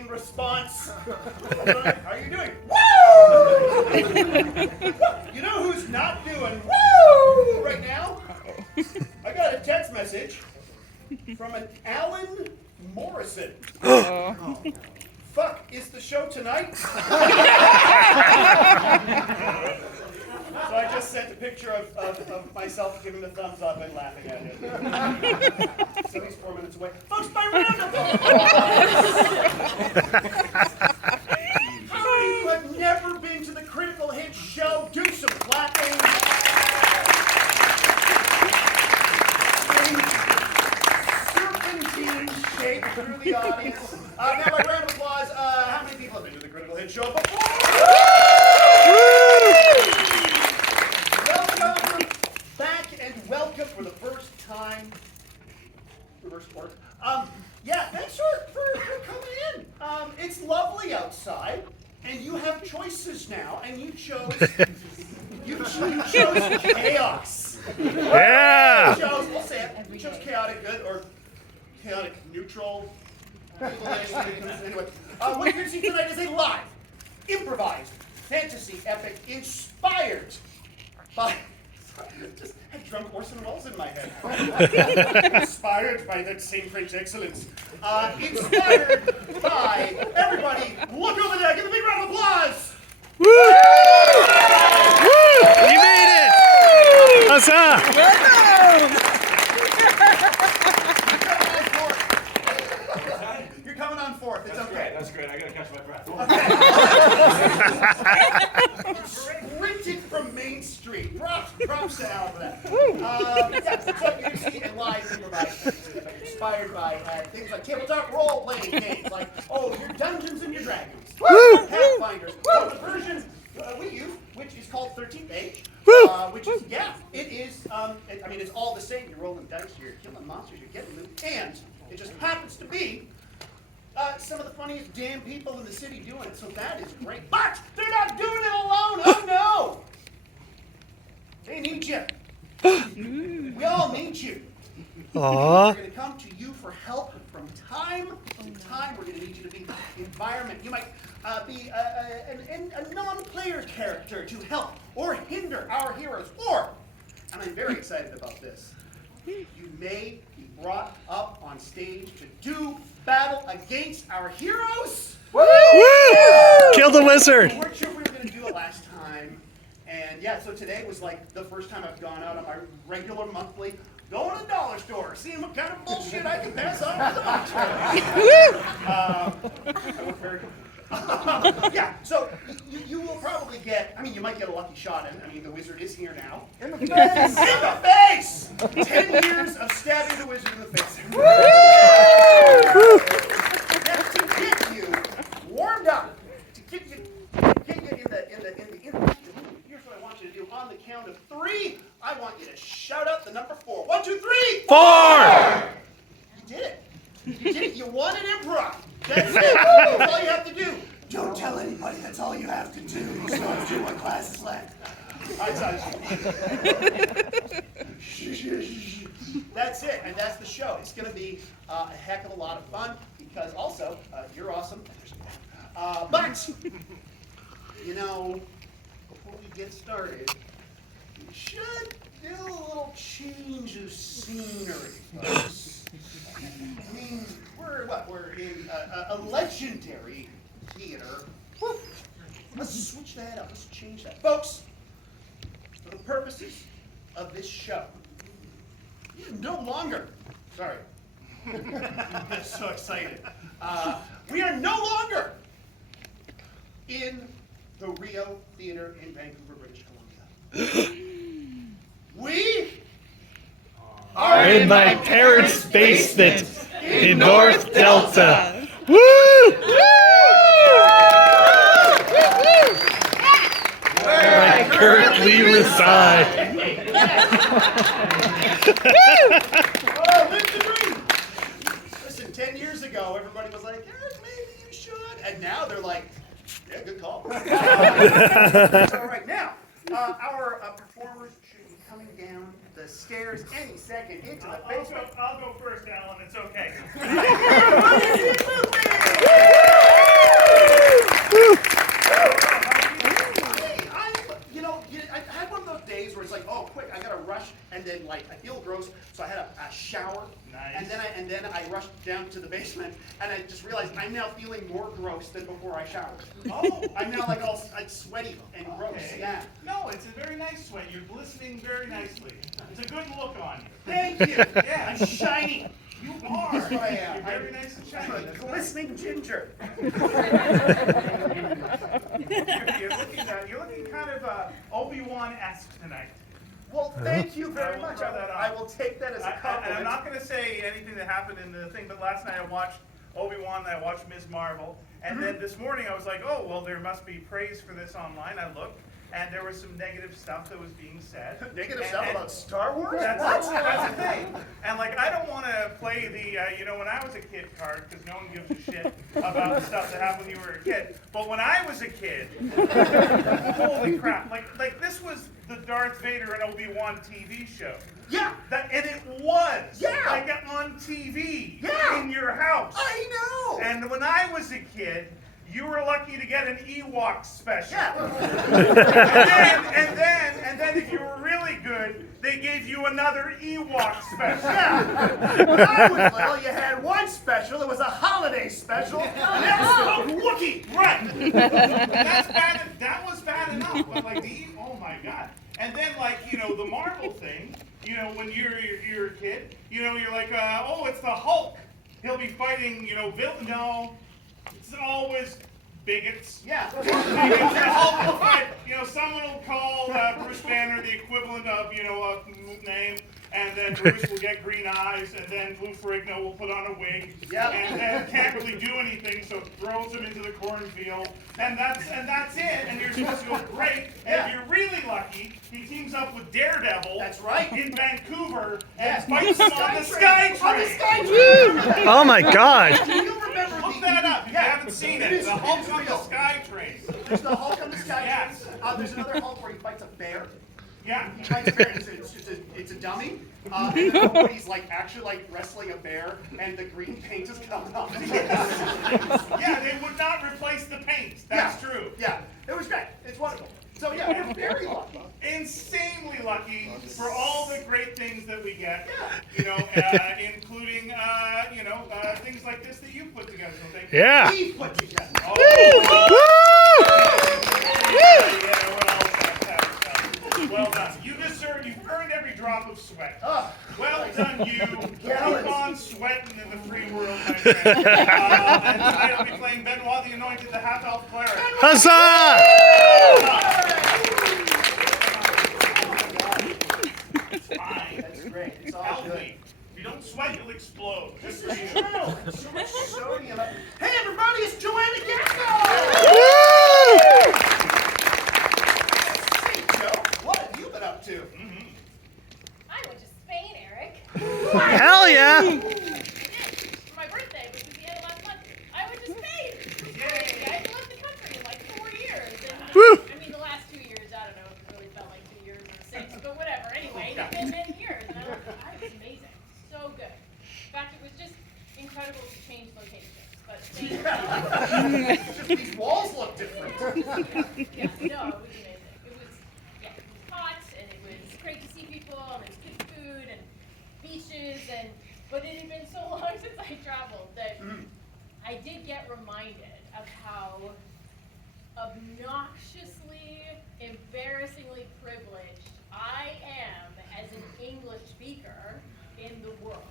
in response. How are you doing? Woo! You know who's not doing woo right now? I got a text message from an Alan Morrison. Fuck, is the show tonight? So I just sent a picture of myself giving the thumbs up and laughing at it. So he's 4 minutes away. Folks, by round of applause! How many of you have never been to the Critical Hit show? Do some clapping. Serpentine shape through the audience. Now, by round of applause, how many people have been to the Critical Hit show before? Welcome back and welcome for the first time. Reverse sports. Yeah, thanks for coming in. It's lovely outside, and you have choices now, and you chose chaos. Yeah. We'll say it. We chose chaotic good or chaotic neutral. Anyway, what you're going to see tonight is a live, improvised, fantasy epic inspired by. Just had drunk Orson Welles in my head. Inspired by that same French excellence. Inspired by everybody. Look over there. Give a big round of applause. Woo! Woo! You made it! Huzzah! You're coming on fourth. It's okay. That's great. I gotta catch my breath. Sprinted from Main Street. Props to Al for that. Yeah, so you can see a live improvised inspired by things like tabletop role-playing games, like, your Dungeons and your Dragons, Pathfinders, the version we use, which is called 13th Age, which is, it is, it's all the same. You're rolling dice, you're killing monsters, you're getting them, and it just happens to be some of the funniest damn people in the city doing it, so that is great. But they're not doing it alone. Oh no! They need you. We all need you. Aww. We're going to come to you for help from time to time. We're going to need you to be environment. You might be a non-player character to help or hinder our heroes. Or, and I'm very excited about this, you may be brought up on stage to do battle against our heroes. Woo! Kill the wizard. We weren't sure if we were going to do it last time. And yeah, so today was like the first time I've gone out on my regular monthly, going to the dollar store, seeing what kind of bullshit I can pass on to the monster. Yeah, so you will probably get, you might get a lucky shot in. The wizard is here now. In the face! In the face! 10 years of stabbing the wizard in the face. That's to get you warmed up, to get you in the here's what I want you to do. On the count of 3, I want you to shout out the number 4. 1, 2, 3! 4! You did it. You did it. You won an improv. That's it. That's all you have to do. Don't tell anybody. That's all you have to do. You still have 2 more classes left. That's it, and that's the show. It's going to be a heck of a lot of fun because also you're awesome. But before we get started, we should do a little change of scenery, folks. We're in a legendary theater. Woo. Let's switch that up. Let's change that. Folks, for the purposes of this show, you're no longer, sorry, I'm so excited. We are no longer in the Rio Theater in Vancouver, British Columbia. We are in my parents' basement in North Delta. Woo! Where I currently reside. Live the dream. Listen, 10 years ago, everybody was like, Eric, maybe you should. And now they're like, yeah, good call. All right, now, our performers should be coming down the stairs any second into the basement. I'll go first, Alan. It's okay. to the basement, and I just realized I'm now feeling more gross than before I showered. Oh. I'm now like all like sweaty and gross. Okay. Yeah. No, it's a very nice sweat. You're glistening very nicely. It's a good look on you. Thank you. Yeah. I'm shiny. You are. That's what I am. You're very nice and I'm shiny. a glistening ginger. You're looking kind of Obi-Wan-esque tonight. Well, thank you I very will much. throw that I out. will take that as a And compliment. I'm not going to say anything that happened in the thing, but last night I watched Obi-Wan and I watched Ms. Marvel. And then this morning I was like, oh, well, there must be praise for this online. I looked, and there was some negative stuff that was being said. Negative stuff about Star Wars? That's the thing. And like, I don't want to play the, when I was a kid card, because no one gives a shit about the stuff that happened when you were a kid. But when I was a kid, holy crap, like this was the Darth Vader and Obi-Wan TV show. Yeah. And it was. Yeah. Like on TV. Yeah. In your house. I know. And when I was a kid, you were lucky to get an Ewok special. Yeah. and then if you were really good, they gave you another Ewok special. Yeah. When I was little, you had one special. It was a holiday special. And that was called Wookiee. Right. That's bad. That was bad enough. But like oh my god. And then the Marvel thing. When you're a kid, you're like, oh, it's the Hulk. He'll be fighting, villain. No, it's always bigots. Yeah. Bigots. The Hulk will fight. Someone will call Bruce Banner the equivalent of, a name, and then Bruce will get green eyes, and then Lou Ferrigno will put on a wig, Yep. and then can't really do anything, so throws him into the cornfield, and that's it. And you're supposed to go great. And Yeah. if you're really lucky, he teams up with Daredevil. That's right. In Vancouver, Yes. and fights him on the Sky On the Train. Sky Train. Oh my God! Do you remember Look the... that up if you haven't seen it. is- The Hulk's it on is the real. Sky Train. There's the Hulk on the Sky Yes. Train. There's another Hulk where he fights a bear. Yeah. He fights a bear. It's a dummy. And then nobody's actually wrestling a bear, and the green paint is coming off. Yeah, they would not replace the paint. That's true. Yeah, it was great. It's wonderful. So yeah, we're very lucky. Insanely lucky for all the great things that we get. Including things like this that you put together. So thank you. Yeah! We put together. Oh, Woo! yeah, what else? Well done. You've earned every drop of sweat. Well done, you. Keep on sweating in the free world, my friend. And tonight I'll be playing Benoit the Anointed, the half-elf cleric. Huzzah! It's fine. That's great. It's all Healthy. good. If you don't sweat, you'll explode. This Just for is you. true. There's so much sodium. Hey, everybody, it's Joanna Gecko! Woo! Hey, Joe, what have you been up to? I went to Spain, Eric. Hell yeah! For my birthday, which was the end of last month. I went to Spain. Yay. I haven't left the country in like 4 years. And, Woo. I mean, the last 2 years, I don't know if it really felt like 2 years or 6, but whatever. Anyway, it's been many years. And it was amazing. So good. In fact, it was just incredible to change locations. But Spain, Just these walls look different. yeah, no, it was amazing. It was hot, and it was great to see people, and there's good food, and beaches, but it had been so long since I traveled that I did get reminded of how obnoxiously, embarrassingly privileged I am as an English speaker in the world.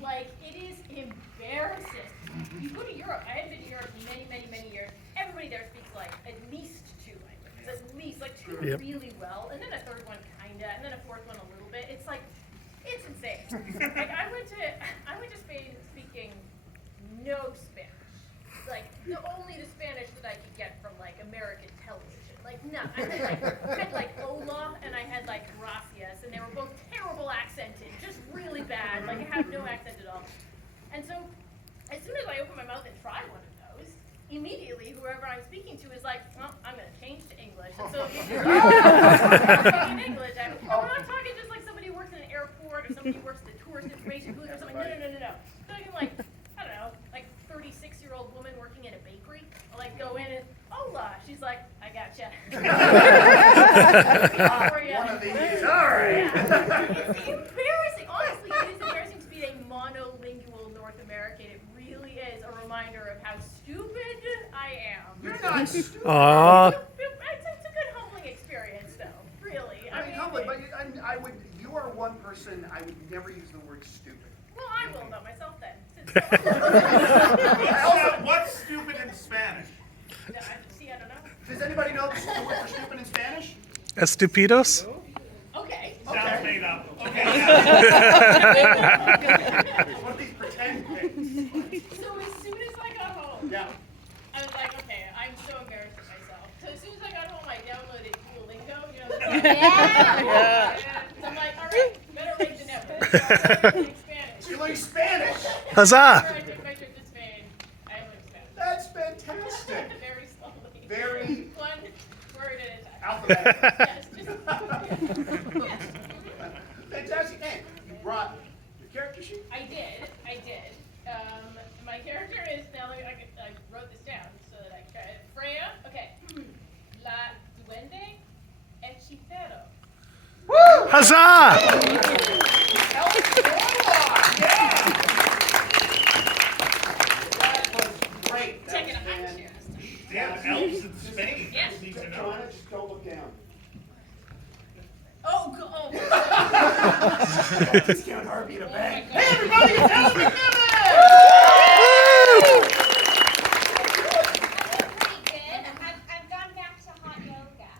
Like, it is embarrassing. You go to Europe, I haven't been to Europe in many, many, many years. Everybody there speaks at least 2 languages, at least 2 Yep. really well, and then a third one kinda, and then a fourth one a little bit. It's it's insane. I went to Spain speaking no Spanish. Only the Spanish that I could get from American television. No, I had hola and I had gracias, and they were both terrible accented, just really bad. I have no accent at all. And so, as soon as I open my mouth and try one of those, immediately whoever I'm speaking to is like, well, I'm going to change to English. And so, in English, I'm not talking just like somebody who works in an airport or somebody who works at the tourist information booth or something. No. I'm talking I don't know, 36-year-old woman working in a bakery. I'll go in and, hola. She's like, I gotcha. One of these. All right. It's embarrassing. Honestly, it is embarrassing to be a monolingual North American. It really You're not stupid. Aw. It's a good humbling experience, though. Really. I mean, humbly, but I would. You are one person I would never use the word stupid. Well, I will about myself then. What's stupid in Spanish? See, I don't know. Does anybody know the word for stupid in Spanish? Estupidos? Okay. Sounds made up. Okay. One of these pretend things. So as soon as I got home, Yeah. I was like, okay, I'm so embarrassed of myself. So as soon as I got home, I downloaded Duolingo, you know. Yeah. So I'm like, all right, better late than never. So I'm learning Spanish. You're learning Spanish. Huzzah! After I took my trip to Spain, I learned Spanish. That's fantastic. Very slowly. Very One word at a time. alphabetical. Yes, just, yes. Fantastic. And you brought your character sheet? I did. My character is, now I wrote this down so that I can try it. Freya, okay. La Duende Hechicero. Huzzah! That was great. That Checking was a high fan- chest. Damn, elves in Spain. Yes. Need to know. Joanna, just don't look down. Oh. Discount Harvey in a bag. God. Hey, everybody, it's Elvis Newman! Pretty good. I've gone back to hot yoga.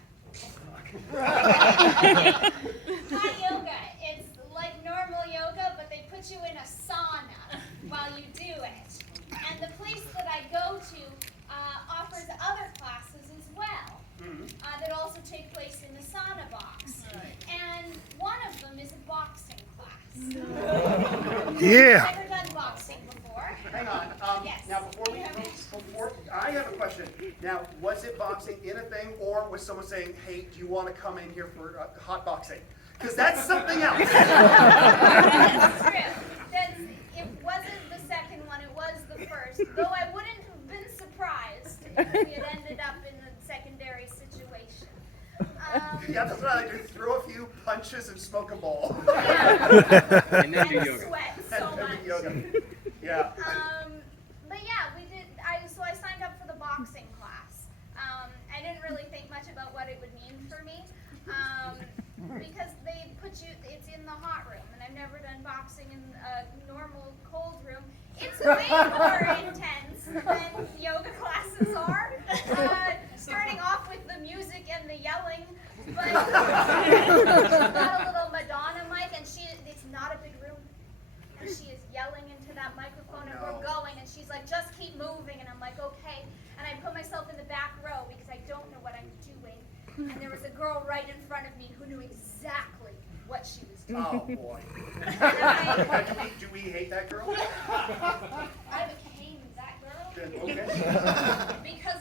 Hot yoga. It's like normal yoga, but they put you in a sauna while you do it. And the place that I go to offers other classes as well that also take place in the sauna box. And one of them is a boxing class. Yeah. Never done boxing before. Hang on. Yes. Now, before I have a question. Now, was it boxing in a thing, or was someone saying, "Hey, do you want to come in here for hot boxing?" Because that's something else. That's true. It wasn't the second one, it was the first. Though I wouldn't have been surprised if we had ended up in a secondary situation. Yeah, that's what I like to do. Throw a few punches and smoke a bowl. And then sweat so And much. yoga. Yeah. But yeah, we did. So I signed up for the boxing class. I didn't really think much about what it would mean for me, because they put you. It's in the hot room, and I've never done boxing in a normal cold room. It's way more intense than yoga classes are. Starting off with the music and the yelling, but she's got a little Madonna mic, and it's not a big room. And she is yelling into that microphone, and we're going, and she's like, just keep moving, and I'm like, okay. And I put myself in the back row because I don't know what I'm doing. And there was a girl right in front of me who knew exactly what she was doing. Oh boy. Do we hate that girl? I became that girl Then, okay. because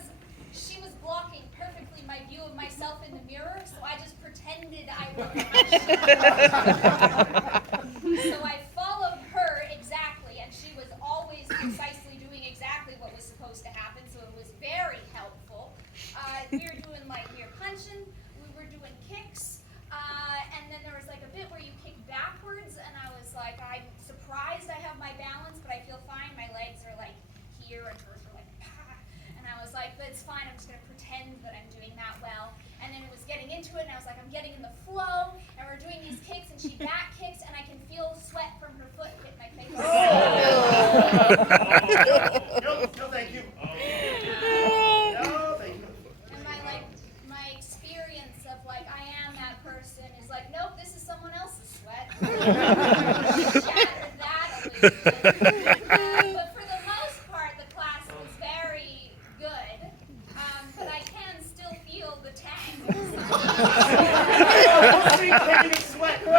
she was blocking perfectly my view of myself in the mirror, so I just pretended I was. So I followed her exactly, and she was always precisely doing exactly what was supposed to happen, so it was very helpful. We were punching, we were doing kicks, and then there was like a bit where you kick backwards, and I was like, I'm surprised I have my balance, but I feel fine. My legs are like here, and hers are like, ah. And I was like, but it's fine, I'm just gonna pretend that I'm doing that well. And then it was getting into it, and I was like, I'm getting in the flow, and we're doing these kicks, and she back kicks, and I can feel sweat from her foot hit my face. No, thank you. No, thank you. And my experience of like I am that person is like, nope, this is someone else's sweat. Shattered that illusion. But for the most part, the class was very good. But I can still feel the tang. Tang of sweat. No.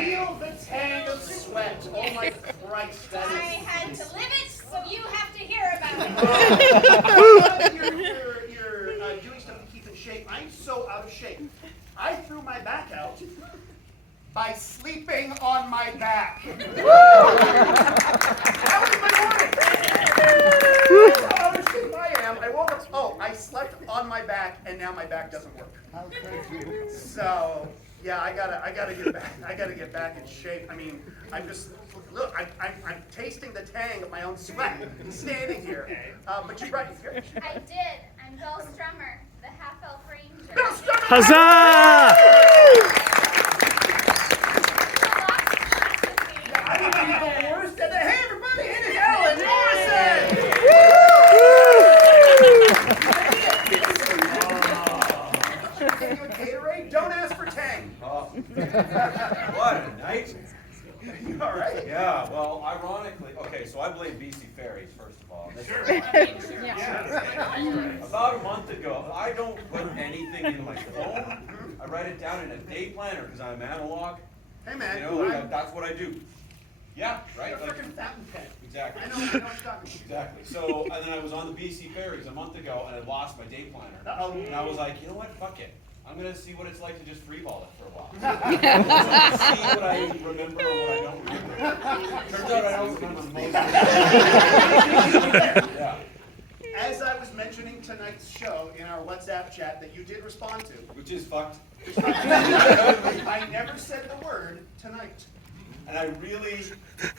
Feel the tang of sweat. Oh my Christ, that I is. had to live it, so you have to hear about it. You're doing stuff to keep in shape. I'm so out of shape. I threw my back out by sleeping on my back. That was my morning. That's how out of shape I am. I woke up. Oh, I slept on my back and now my back doesn't work. How could you? So yeah, I gotta get back. I gotta get back in shape. I mean, I'm just look. I'm tasting the tang of my own sweat standing here. But you brought your here. I did. I'm Belle Strummer, the half-elf ranger. Belle Strummer! Huzzah! I would be the worst at the. Hey everybody, it is Alan Morrison. Give you a Gatorade? Don't ask for tang. What a night. You all right? Yeah, well, ironically, okay, so I blame BC Ferries, first of all. About a month ago, I don't put anything in my phone. I write it down in a day planner because I'm analog. Hey man, You know, like, that's what I do. Yeah, right? You're a Like, freaking fountain pen. exactly. I know what you're talking about. Exactly. So, and then I was on the BC Ferries a month ago, and I lost my day planner. Uh-oh. And I was like, you know what? Fuck it. I'm gonna see what it's like to just freeball it for a while. See what I remember and what I don't remember. Turns out I don't remember most of it. Yeah. As I was mentioning tonight's show in our WhatsApp chat that you did respond to, Which is fucked. I never said the word tonight. And I really,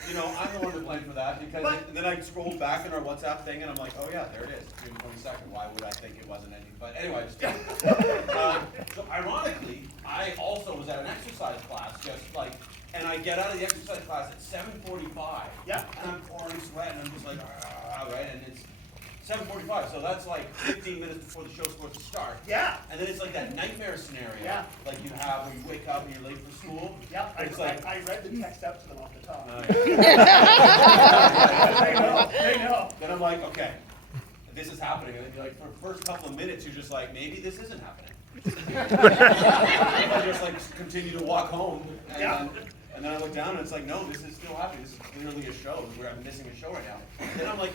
you know, I'm the one to blame for that because But- then I scrolled back in our WhatsApp thing and I'm like, oh yeah, there it is, June 22nd. Why would I think it wasn't anything? But anyway, I just did. So ironically, I also was at an exercise class, just like, and I get out of the exercise class at 7:45. Yeah. And I'm pouring sweat and I'm just like, right, and it's 7:45, so that's like 15 minutes before the show's supposed to start. Yeah. And then it's like that nightmare scenario, Yeah. like you have where you wake up and you're late for school. Yeah, It's like, I read the text out to them off the top. They know, they know. Then I'm like, okay, this is happening. And then you're like, for the first couple of minutes, you're just like, maybe this isn't happening. I just like continue to walk home. And then I look down and it's like, no, this is still happening. This is clearly a show. I'm missing a show right now. And then I'm like,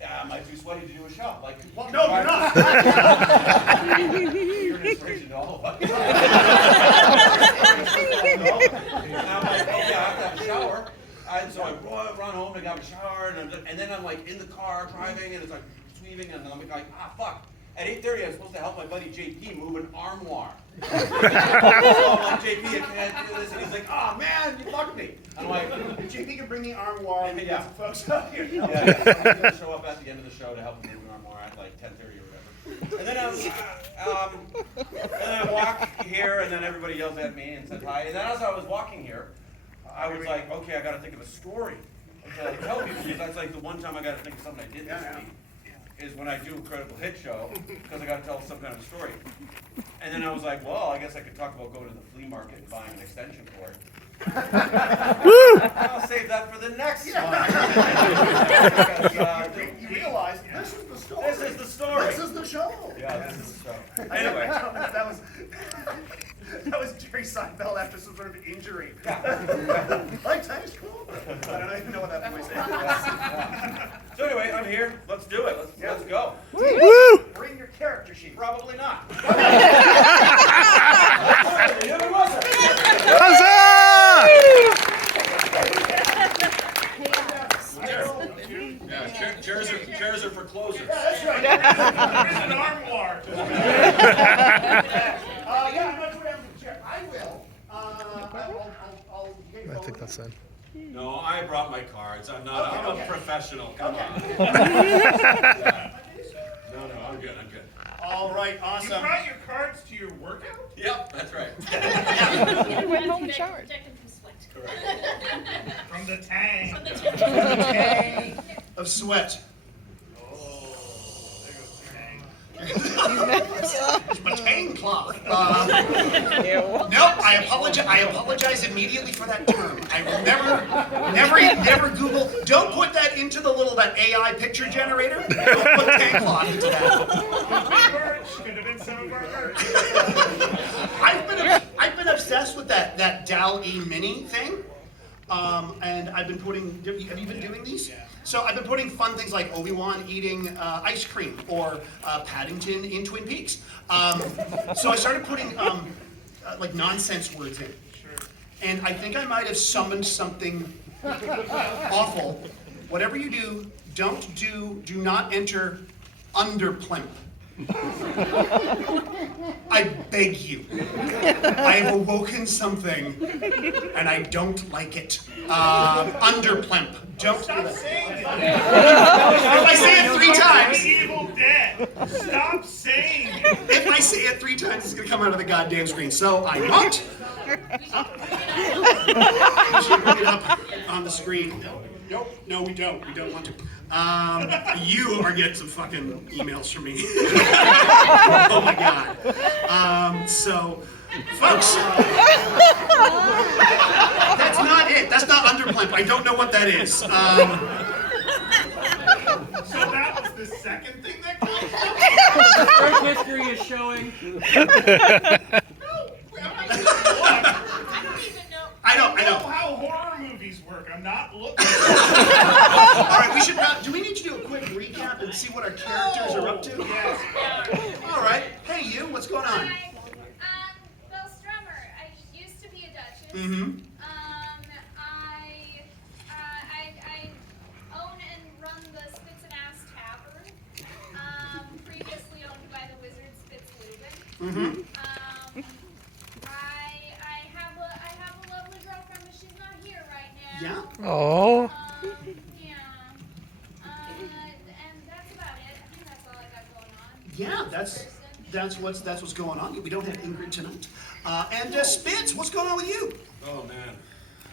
am I too sweaty to do a show? Like, Well, no, you're not. You're an inspiration to all of us. And I'm like, okay, I have to have a shower. And so I run home and I have a shower, and then I'm like in the car driving, and it's like sweeping, and I'm like, fuck. At 8:30, I'm supposed to help my buddy JP move an armoire. So I'm like, JP, I can't do this, and he's like, oh man, you fucked me. I'm like, JP can bring the armoire and Yeah. get some folks up here. yeah, so I'm gonna show up at the end of the show to help him move an armoire at like 10:30 or whatever. And then I walk here, and then everybody yells at me and says hi. And then as I was walking here, I was like, okay, I got to think of a story to tell people, because that's like the one time I got to think of something I did this week is when I do a Credible Hit show, because I got to tell some kind of a story. And then I was like, well, I guess I could talk about going to the flea market and buying an extension cord. I'll save that for the next one. Because, You realize this is the story. this is the story. This is the show. Yeah, this is the show. Anyway, that was Jerry Seinfeld after some sort of injury. Like time's cool. I don't even know what that voice is. So anyway, I'm here. Let's do it. Let's go. Woo! Bring your character sheet. Probably not. Huzzah! Yeah, chairs are for closers. That's right. There's an armoire. Yeah, I'm not sure I'm the chair. I will. I'll get I think going. that's it. No, I brought my cards. I'm not. I'm Okay. a professional. Come on. No, I'm good. I'm good. All right, You awesome. brought your cards to your workout? Yep, that's right. You went home and showered. Protect him from sweat. From the tank. From the tank. Of sweat. Oh, there goes the tank. It's my tang cloth. Nope, I apologize immediately for that term. I will never Google. Don't put that into that AI picture generator. Don't put tang cloth into that. Could have been some of our merch. I've been obsessed with that DAL-E Mini thing, and I've been putting. Have you been doing these? So I've been putting fun things like Obi-Wan eating ice cream or Paddington in Twin Peaks. So I started putting like nonsense words in, and I think I might have summoned something awful. Whatever you do, do not enter under plimp. I beg you. I have awoken something, and I don't like it. Underplemp. Don't. Stop saying it. If I say it 3 times, Evil Dead. Stop saying it. if I say it 3 times, it's gonna come out of the goddamn screen. So I won't. We should bring it up on the screen. Nope. No, we don't. We don't want to. You are getting some fucking emails from me. Oh my god. So, folks, that's not it. That's not underplemp. I don't know what that is. So that was the second thing that comes up? Search history is showing. I know. How horror movies work. I'm not looking. All right, we should. Do we need to do a quick recap and see what our characters are up to? Yes. All right. Hey, you. What's going on? Hi. Well, Strummer. I used to be a duchess. Mm-hmm. I own and run the Spits and Ass Tavern. Previously owned by the wizard Spitz Lubin. Mm-hmm. I have a lovely girlfriend, but she's not here right now. Yeah. Oh. Yeah. And that's about it. I think that's all I got going on. Yeah, that's what's going on. We don't have Ingrid tonight. And Spitz, what's going on with you? Oh man,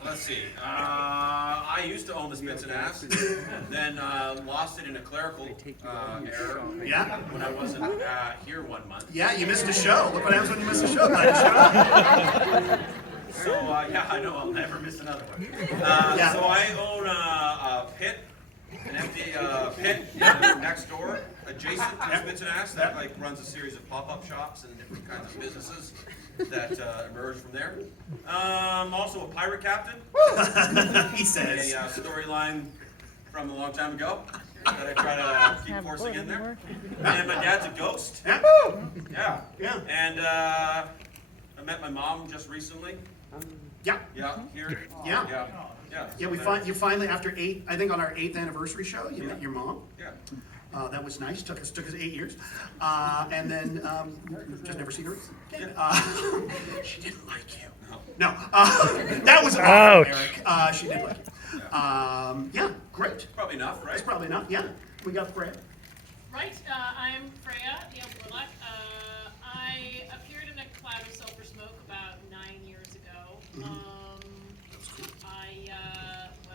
let's see. I used to own the Spits and Ass, then lost it in a clerical error. Yeah. When I wasn't here 1 month. Yeah, you missed a show. Look what happens when you miss a show. Glad you showed up. So yeah, I know I'll never miss another one. Yeah. So I own a pit, an empty pit next door, adjacent to Spits and Ass, that like runs a series of pop-up shops and different kinds of businesses that emerge from there. Also a pirate captain. He says. A storyline from a long time ago that I try to keep forcing in there. And my dad's a ghost. Yeah. Yeah. Yeah. And I met my mom just recently. Yeah. Yeah, here. Yeah. Yeah. Yeah. Yeah, you finally, after 8, I think on our 8th anniversary show, you met your mom. Yeah. That was nice. Took us 8 years. And then just never see her again. She didn't like you. No. That was Ouch. Eric. She did like you. Yeah, great. Probably enough, right? That's probably enough. Yeah. We got Fred. Right, I'm Freya, Neil Warlock. I appeared in a cloud of sulfur smoke about 9 years ago. What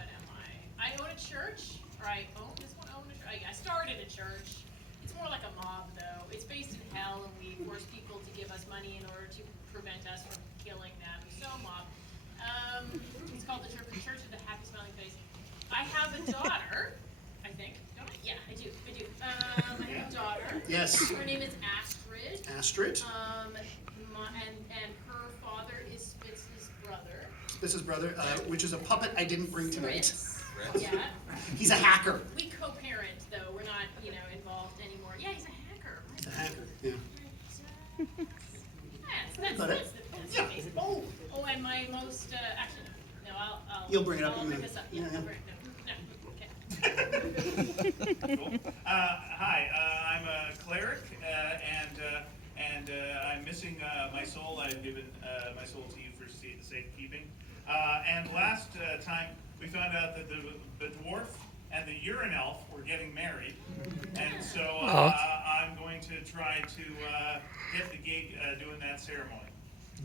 am I? I own a church, or I own, this one own a church? I started a church. It's more like a mob though. It's based in hell and we force people to give us money in order to prevent us from killing them. So mob. It's called the Church of the Happy Smiling Face. I have a daughter, I think. Don't I? Yeah, I do. I have a daughter. Yes. Her name is Astrid. Astrid. And her father is Spitz's brother. Spitz's brother, which is a puppet I didn't bring tonight. Yeah. He's a hacker. We co-parent though. We're not, involved anymore. Yeah, he's a hacker. He's a hacker. Yeah. That's Yeah. amazing. Oh, and my most actually no, I'll You'll bring it up I'll in bring the- this up. yeah, Yeah, yeah. I'll bring it. Cool. Hi, I'm a cleric, and I'm missing my soul. I've given my soul to you for safekeeping. And last time we found out that the dwarf and the urine elf were getting married, and so I'm going to try to get the gig doing that ceremony.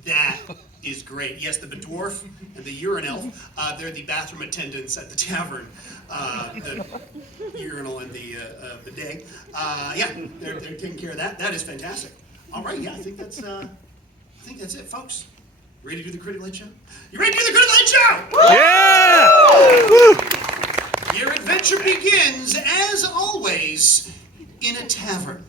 That is great. Yes, the dwarf and the urine elf, they're the bathroom attendants at the tavern. The urinal and the bidet. Yeah, they're taking care of that. That is fantastic. All right, yeah, I think that's it, folks. Ready to do the Critical Hit Show? You ready to do the Critical Hit Show? Yeah! Woo! Your adventure begins, as always, in a tavern.